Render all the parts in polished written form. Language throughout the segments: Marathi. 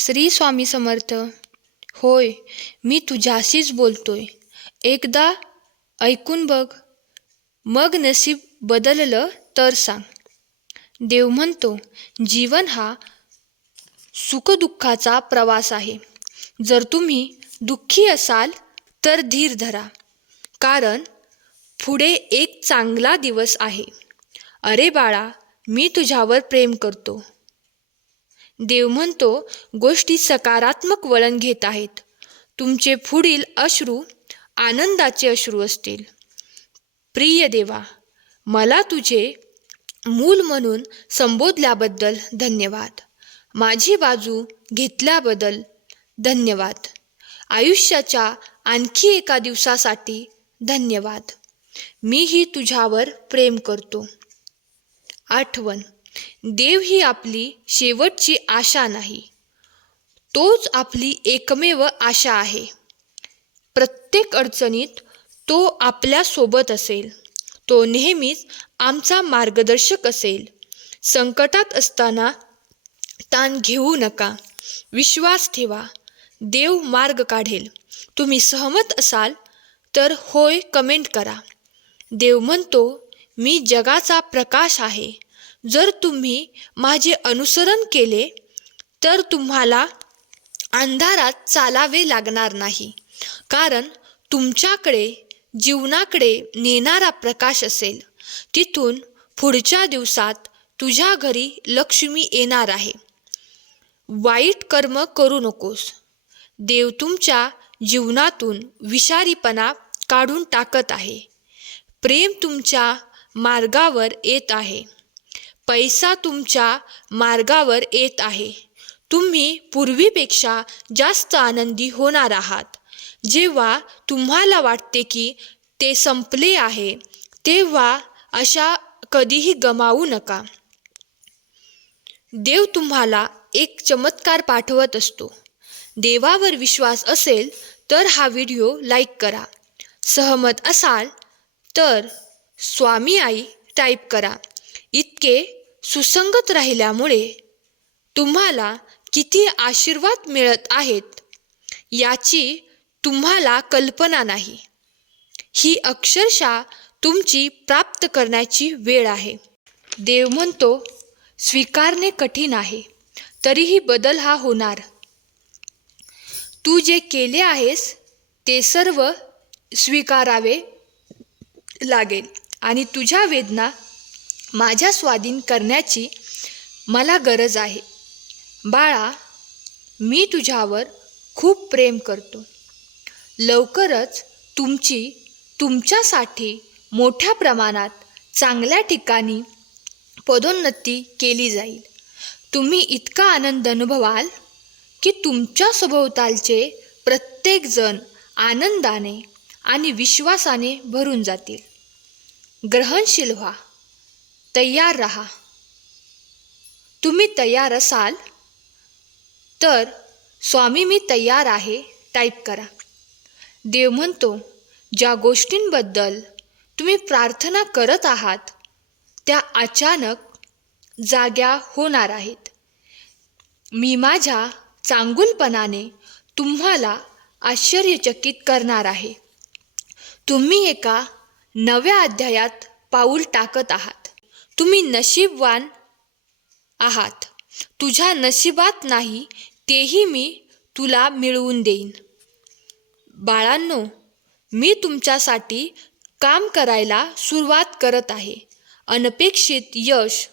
श्री स्वामी समर्थ. होय, मी तुझ्याशीच बोलतोय. एकदा ऐकून बघ, मग नशीब बदललं तर सांग. देव म्हणतो, जीवन हा सुखदुःखाचा प्रवास आहे. जर तुम्ही दुःखी असाल तर धीर धरा, कारण पुढे एक चांगला दिवस आहे. अरे बाळा, मी तुझ्यावर प्रेम करतो. देव म्हणतो, गोष्टी सकारात्मक वळण घेत आहेत. तुमचे पुढील अश्रू आनंदाचे अश्रू असतील. प्रिय देवा, मला तुझे मूल म्हणून संबोधल्याबद्दल धन्यवाद. माझी बाजू घेतल्याबद्दल धन्यवाद. आयुष्याच्या आणखी एका दिवसासाठी धन्यवाद. मीही तुझ्यावर प्रेम करतो. आठवण, देव ही आपली शेवटची आशा नाही, तोच आपली एकमेव आशा आहे. प्रत्येक अडचणीत तो आपल्या सोबत असेल. तो नेहमीच आमचा मार्गदर्शक असेल. संकटात असताना ताण घेऊ नका, विश्वास ठेवा. देव मार्ग काढेल. तुम्ही सहमत असाल तर होय कमेंट करा. देव म्हणतो, मी जगाचा प्रकाश आहे. जर तुम्ही माझे अनुसरण केले तर तुम्हाला अंधारात चालावे लागणार नाही, कारण तुमच्याकडे जीवनाकडे नेणारा प्रकाश असेल. तिथून पुढच्या दिवसात तुझ्या घरी लक्ष्मी येणार आहे. वाईट कर्म करू नकोस. देव तुमच्या जीवनातून विषारीपणा काढून टाकत आहे. प्रेम तुमच्या मार्गावर येत आहे. पैसा तुमच्या मार्गावर येत आहे. तुम्ही पूर्वीपेक्षा जास्त आनंदी होणार आहात. जेव्हा तुम्हाला वाटते की ते संपले आहे, तेव्हा आशा कधीही गमावू नका. देव तुम्हाला एक चमत्कार पाठवत असतो. देवावर विश्वास असेल तर हा व्हिडिओ लाईक करा. सहमत असाल तर स्वामी आई टाईप करा. इतके सुसंगत राहिल्यामुळे तुम्हाला किती आशीर्वाद मिळत आहेत याची तुम्हाला कल्पना नाही. ही अक्षरशः तुमची प्राप्त करण्याची वेळ आहे. देव म्हणतो, स्वीकारणे कठीण आहे, तरीही बदल हा होणार. तू जे केले आहेस ते सर्व स्वीकारावे लागेल आणि तुझ्या वेदना माझ्या स्वाधीन करण्याची मला गरज आहे. बाळा, मी तुझ्यावर खूप प्रेम करतो. लवकरच तुमच्यासाठी मोठ्या प्रमाणात चांगल्या ठिकाणी पदोन्नती केली जाईल. तुम्ही इतका आनंद अनुभवाल की तुमच्या सभोवतालचे प्रत्येकजण आनंदाने आणि विश्वासाने भरून जातील. ग्रहणशील व्हा, तयार रहा. तुम्ही तयार असाल तर स्वामी मी तयार आहे टाईप करा. देव म्हणतो, ज्या गोष्टींबद्दल तुम्ही प्रार्थना करत आहात त्या अचानक जाग्या होणार आहेत. मी माझ्या चांगुलपणाने तुम्हाला आश्चर्यचकित करणार आहे. तुम्ही एका नव्या अध्यायात पाऊल टाकत आहात. तुम्ही नशीबवान आहात. तुझ्या नशिबात नाही तेही मी तुला मिळवून देईन. बाळांनो, मी तुमच्यासाठी काम करायला सुरुवात करत आहे. अनपेक्षित यश,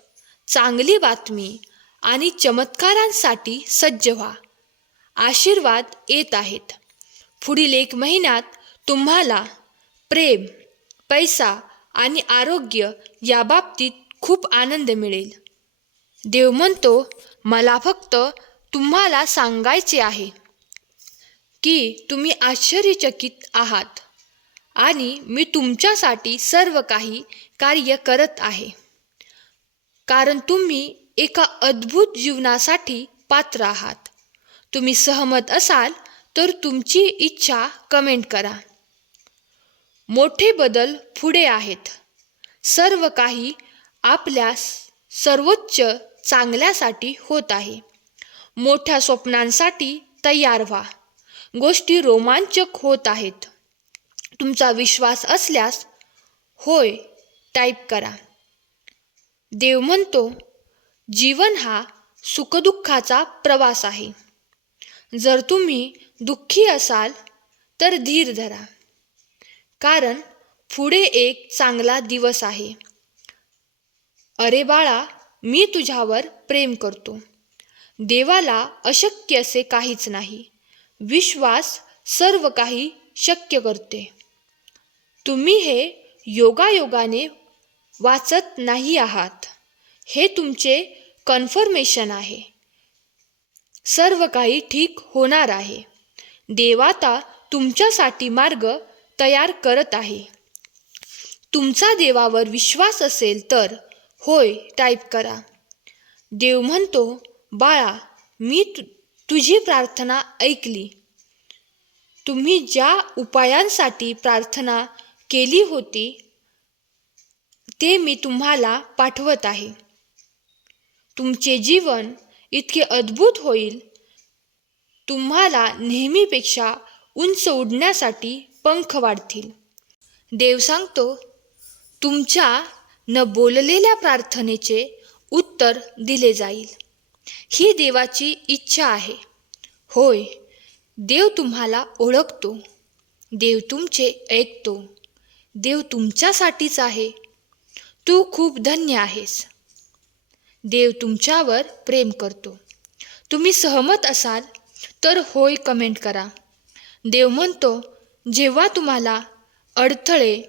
चांगली बातमी आणि चमत्कारांसाठी सज्ज व्हा. आशीर्वाद येत आहेत. पुढील 1 महिन्यात तुम्हाला प्रेम, पैसा आणि आरोग्य याबाबतीत खूप आनंद मिळेल. देव म्हणतो, मला फक्त तुम्हाला सांगायचे आहे की तुम्ही आश्चर्यचकित आहात आणि मी तुमच्यासाठी सर्व काही कार्य करत आहे, कारण तुम्ही एका अद्भुत जीवनासाठी पात्र आहात. तुम्ही सहमत असाल तर तुमची इच्छा कमेंट करा. मोठे बदल पुढे आहेत. सर्व काही आपल्या सर्वोच्च चांगल्यासाठी होत आहे. मोठ्या स्वप्नांसाठी तयार व्हा. गोष्टी रोमांचक होत आहेत. तुमचा विश्वास असल्यास होय टाईप करा. देव म्हणतो, जीवन हा सुखदुःखाचा प्रवास आहे. जर तुम्ही दुःखी असाल तर धीर धरा, कारण पुढे एक चांगला दिवस आहे. अरे बाळा, मी तुझ्यावर प्रेम करतो. देवाला अशक्य असे काहीच नाही. विश्वास सर्व काही शक्य करते. तुम्ही हे योगायोगाने वाचत नाही आहात. हे तुमचे कन्फर्मेशन आहे. सर्व काही ठीक होणार आहे. देव आता तुमच्यासाठी मार्ग तयार करत आहे. तुमचा देवावर विश्वास असेल तर होय टाईप करा. देव म्हणतो, बाळा, मी तुझी प्रार्थना ऐकली. तुम्ही ज्या उपायांसाठी प्रार्थना केली होती ते मी तुम्हाला पाठवत आहे. तुमचे जीवन इतके अद्भुत होईल. तुम्हाला नेहमीपेक्षा उंच उडण्यासाठी पंख वाढतील. देव सांगतो, तुमच्या न बोललेल्या प्रार्थनेचे उत्तर दिले जाईल. ही देवाची इच्छा आहे. होय, देव तुम्हाला ओळखतो. देव तुमचे ऐकतो. देव तुमच्यासाठीच आहे. तू खूप धन्य आहेस. देव तुमच्यावर प्रेम करतो. तुम्ही सहमत असाल तर होय कमेंट करा. देव म्हणतो, जेव्हा तुम्हाला अडथळे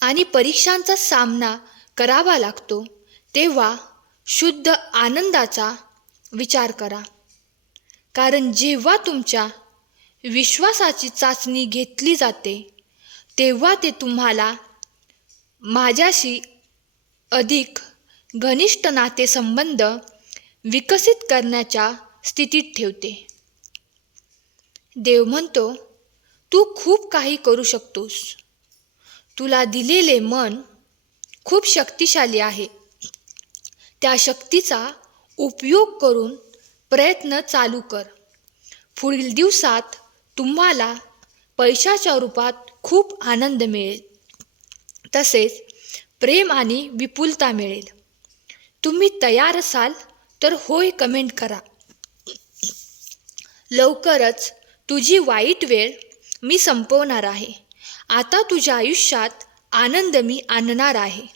आणि परीक्षांचा सामना करावा लागतो तेव्हा शुद्ध आनंदाचा विचार करा. कारण जेव्हा तुमच्या विश्वासाची चाचणी घेतली जाते तेव्हा ते तुम्हाला माझ्याशी अधिक घनिष्ठ नातेसंबंध विकसित करण्याच्या स्थितीत ठेवते. देव म्हणतो, तू खूप काही करू शकतोस. तुला दिलेले मन खूप शक्तिशाली आहे. त्या शक्तीचा उपयोग करून प्रयत्न चालू कर. पुढील दिवसात तुम्हाला पैशाच्या रूपात खूप आनंद मिळेल. तसेच प्रेम आणि विपुलता मिळेल. तुम्ही तयार असाल तर होय कमेंट करा. लवकरच तुझी वाईट वेळ मी संपवणार आहे. आता तुझ्या आयुष्यात आनंद मी आणणार आहे.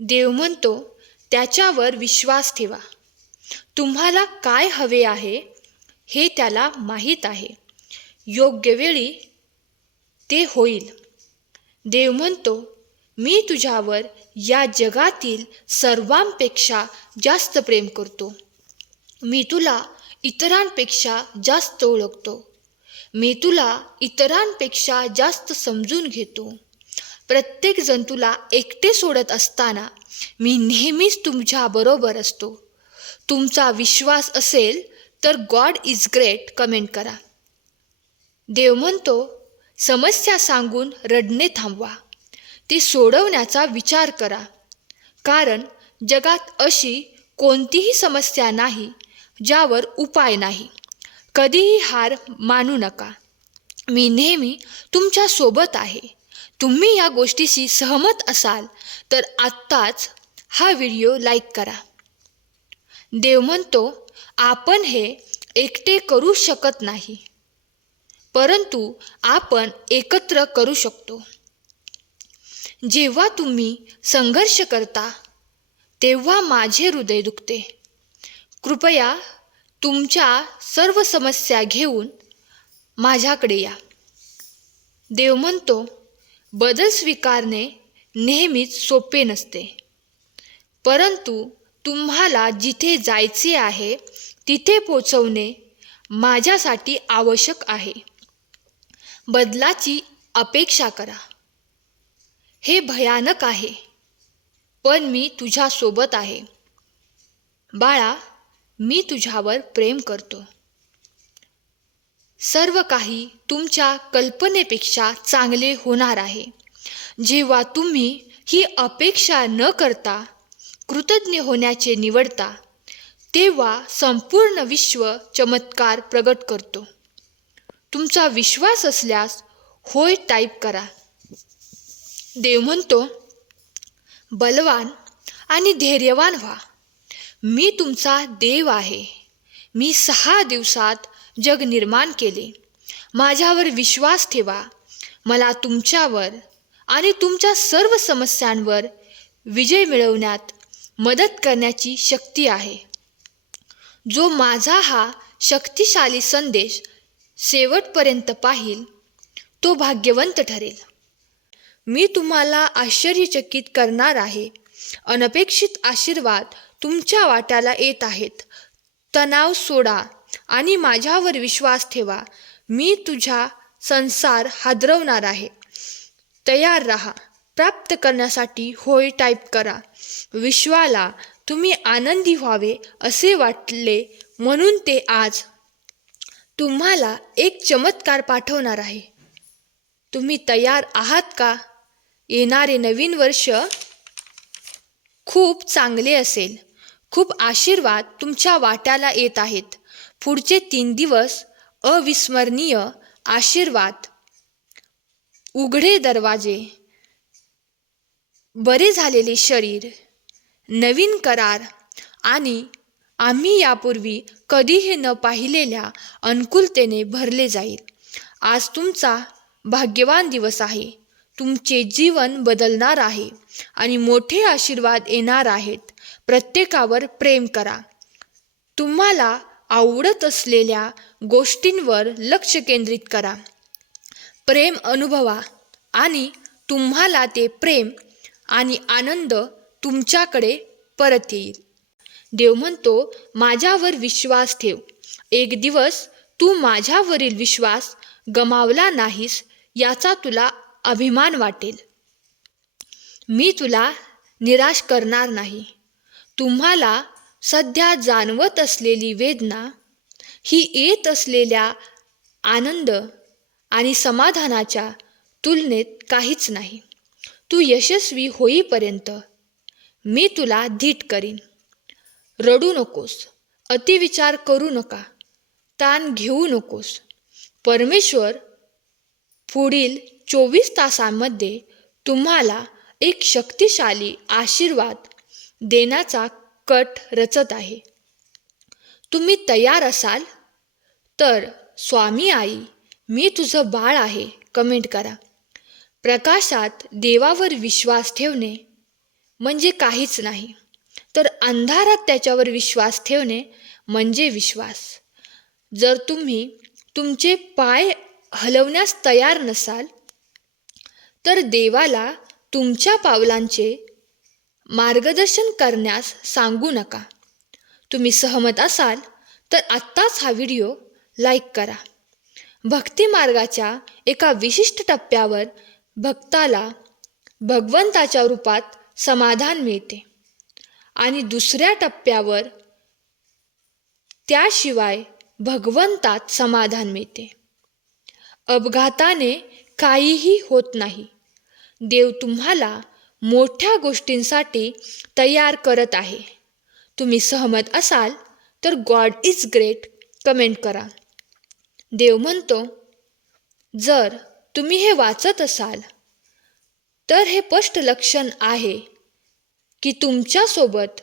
देव म्हणतो, त्याच्यावर विश्वास ठेवा. तुम्हाला काय हवे आहे हे त्याला माहीत आहे. योग्य वेळी ते होईल. देव म्हणतो, मी तुझ्यावर या जगातील सर्वांपेक्षा जास्त प्रेम करतो. मी तुला इतरांपेक्षा जास्त ओळखतो. मी तुला इतरांपेक्षा जास्त समजून घेतो. प्रत्येकजण तुला एकटे सोडत असताना मी नेहमीच तुमच्याबरोबर असतो. तुमचा विश्वास असेल तर गॉड इज ग्रेट कमेंट करा. देव म्हणतो, समस्या सांगून रडणे थांबवा. ते सोडवण्याचा विचार करा. कारण जगात अशी कोणतीही समस्या नाही ज्यावर उपाय नाही. कधीही हार मानू नका. मी नेहमी तुमच्या सोबत आहे. तुम्ही या गोष्टीशी सहमत असाल तर आत्ताच हा व्हिडिओ लाईक करा. देव म्हणतो, आपण हे एकटे करू शकत नाही, परंतु आपण एकत्र करू शकतो. जेव्हा तुम्ही संघर्ष करता तेव्हा माझे हृदय दुखते. कृपया तुमच्या सर्व समस्या घेऊन माझ्याकडे या. देव म्हणतो, बदल स्वीकारणे नेहमीच सोपे नसते, परंतु तुम्हाला जिथे जायचे आहे तिथे पोचवणे माझ्यासाठी आवश्यक आहे. बदलाची अपेक्षा करा. हे भयानक आहे, पण मी तुझ्यासोबत आहे. बाळा, मी तुझ्यावर प्रेम करतो. सर्व काही तुमच्या कल्पनेपेक्षा चांगले होणार आहे. जेव्हा तुम्ही ही अपेक्षा न करता कृतज्ञ होण्याचे निवडता तेव्हा संपूर्ण विश्व चमत्कार प्रगट करतो. तुमचा विश्वास असल्यास होय टाईप करा. देव म्हणतो, बलवान आणि धैर्यवान व्हा. मी तुमचा देव आहे. मी 6 दिवसात जग निर्माण केले. माझ्यावर विश्वास ठेवा. मला तुमच्यावर आणि तुमच्या सर्व समस्यांवर विजय मिळवण्यात मदत करण्याची शक्ती आहे. जो माझा हा शक्तिशाली संदेश शेवटपर्यंत पाहिल तो भाग्यवंत ठरेल. मी तुम्हाला आश्चर्यचकित करणार आहे. अनपेक्षित आशीर्वाद तुमच्या वाट्याला येत आहेत. तणाव सोडा आणि माझ्यावर विश्वास ठेवा. मी तुझा संसार हादरवणार आहे. तयार राहा. प्राप्त करण्यासाठी होय टाईप करा. विश्वाला तुम्ही आनंदी व्हावे असे वाटले म्हणून ते आज तुम्हाला एक चमत्कार पाठवणार आहे. तुम्ही तयार आहात का? येणारे नवीन वर्ष खूप चांगले असेल. खूप आशीर्वाद तुमच्या वाट्याला येत आहेत. पुढचे 3 दिवस अविस्मरणीय आशीर्वाद, उघडे दरवाजे, बरे झालेले शरीर, नवीन करार आणि आम्ही यापूर्वी कधीही न पाहिलेल्या अनुकूलतेने भरले जाईल. आज तुमचा भाग्यवान दिवस आहे. तुमचे जीवन बदलणार आहे आणि मोठे आशीर्वाद येणार आहेत. प्रत्येकावर प्रेम करा. तुम्हाला आवडत असलेल्या गोष्टींवर लक्ष केंद्रित करा. प्रेम अनुभवा आणि तुम्हाला ते प्रेम आणि आनंद तुमच्याकडे परत येईल. देव म्हणतो, माझ्यावर विश्वास ठेव. एक दिवस तू माझ्यावरील विश्वास गमावला नाहीस याचा तुला अभिमान वाटेल. मी तुला निराश करणार नाही. तुम्हाला सध्या जाणवत असलेली वेदना ही येत असलेल्या आनंद आणि समाधानाच्या तुलनेत काहीच नाही. तू यशस्वी होईपर्यंत मी तुला धीट करीन. रडू नकोस. अतिविचार करू नका. ताण घेऊ नकोस. परमेश्वर पुढील 24 तासांमध्ये तुम्हाला एक शक्तिशाली आशीर्वाद देण्याचा कट रचत आहे. तुम्ही तयार असाल तर स्वामी आई, मी तुझं बाळ आहे कमेंट करा. प्रकाशात देवावर विश्वास ठेवणे म्हणजे काहीच नाही, तर अंधारात त्याच्यावर विश्वास ठेवणे म्हणजे विश्वास. जर तुम्ही तुमचे पाय हलवण्यास तयार नसाल तर देवाला तुमच्या पावलांचे मार्गदर्शन करण्यास सांगू नका. तुम्ही सहमत असाल तर आत्ताच हा व्हिडिओ लाईक करा. भक्ती मार्गाच्या एका विशिष्ट टप्प्यावर भक्ताला भगवंताच्या रूपात समाधान मिळते आणि दुसऱ्या टप्प्यावर त्याशिवाय भगवंतात समाधान मिळते. अपघाताने काहीही होत नाही. देव तुम्हाला मोठ्या गोष्टींसाठी तयार करत आहे. तुम्ही सहमत असाल तर गॉड इज ग्रेट कमेंट करा. देव म्हणतो, जर तुम्ही हे वाचत असाल तर हे स्पष्ट लक्षण आहे की तुमच्यासोबत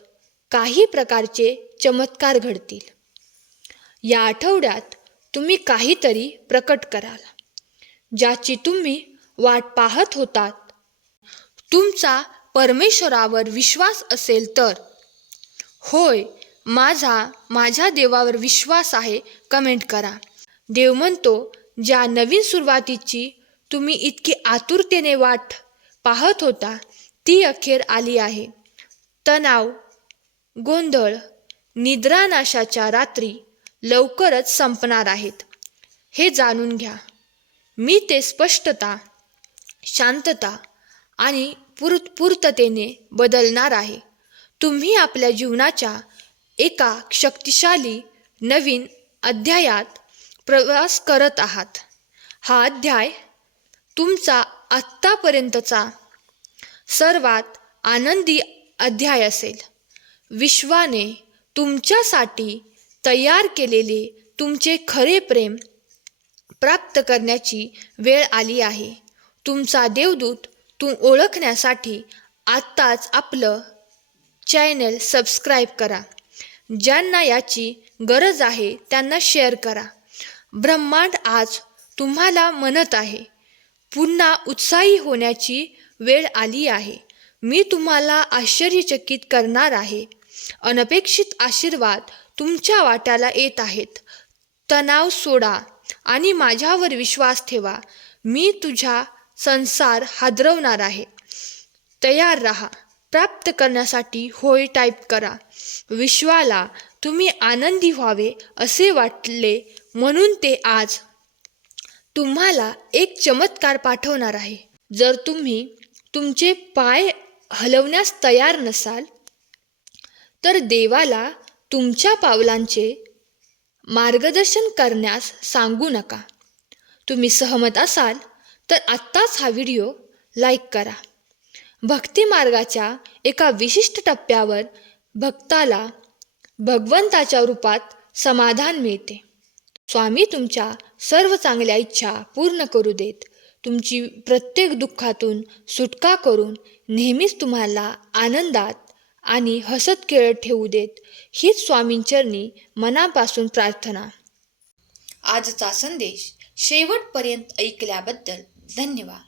काही प्रकारचे चमत्कार घडतील. या आठवड्यात तुम्ही काहीतरी प्रकट कराल ज्याची तुम्ही वाट पाहत होतात. तुमचा परमेश्वरावर विश्वास असेल तर होय, माझ्या देवावर विश्वास आहे कमेंट करा. देव म्हणतो, ज्या नवीन सुरुवातीची तुम्ही इतकी आतुरतेने वाट पाहत होता ती अखेर आली आहे. तणाव, गोंधळ, निद्रानाशाच्या रात्री लवकरच संपणार आहेत हे जाणून घ्या. मी ते स्पष्टता, शांतता आणि पूर्ततेने बदलणार आहे. तुम्ही आपल्या जीवनाच्या एका शक्तिशाली नवीन अध्यायात प्रवास करत आहात. हा अध्याय तुमचा आत्तापर्यंतचा सर्वात आनंदी अध्याय असेल. विश्वाने तुमच्यासाठी तयार केलेले तुमचे खरे प्रेम प्राप्त करण्याची वेळ आली आहे. तुमचा देवदूत ओळखण्यासाठी आत्ताच आपलं चॅनल सबस्क्राईब करा. ज्यांना याची गरज आहे त्यांना शेअर करा. ब्रह्मांड आज तुम्हाला म्हणत आहे, पुन्हा उत्साही होण्याची वेळ आली आहे. मी तुम्हाला आश्चर्यचकित करणार आहे. अनपेक्षित आशीर्वाद तुमच्या वाट्याला येत आहेत. तणाव सोडा आणि माझ्यावर विश्वास ठेवा. मी तुझा संसार हादरवणार आहे. तयार राहा. प्राप्त करण्यासाठी होय टाईप करा. विश्वाला तुम्ही आनंदी व्हावे असे वाटले म्हणून ते आज तुम्हाला एक चमत्कार पाठवणार आहे. जर तुम्ही तुमचे पाय हलवण्यास तयार नसाल तर देवाला तुमच्या पावलांचे मार्गदर्शन करण्यास सांगू नका. तुम्ही सहमत असाल तर आत्ताच हा व्हिडिओ लाईक करा. भक्ती मार्गाच्या एका विशिष्ट टप्प्यावर भक्ताला भगवंताच्या रूपात समाधान मिळते. स्वामी तुमच्या सर्व चांगल्या इच्छा पूर्ण करू देत. तुमची प्रत्येक दुःखातून सुटका करून नेहमीच तुम्हाला आनंदात आणि हसत खेळत ठेवू देत. हीच स्वामींचरणी मनापासून प्रार्थना. आजचा संदेश शेवटपर्यंत ऐकल्याबद्दल धन्यवाद.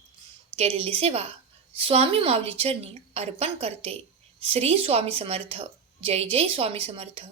केलेली सेवा स्वामी माऊली चरणी अर्पण करते. श्री स्वामी समर्थ. जय जय स्वामी समर्थ.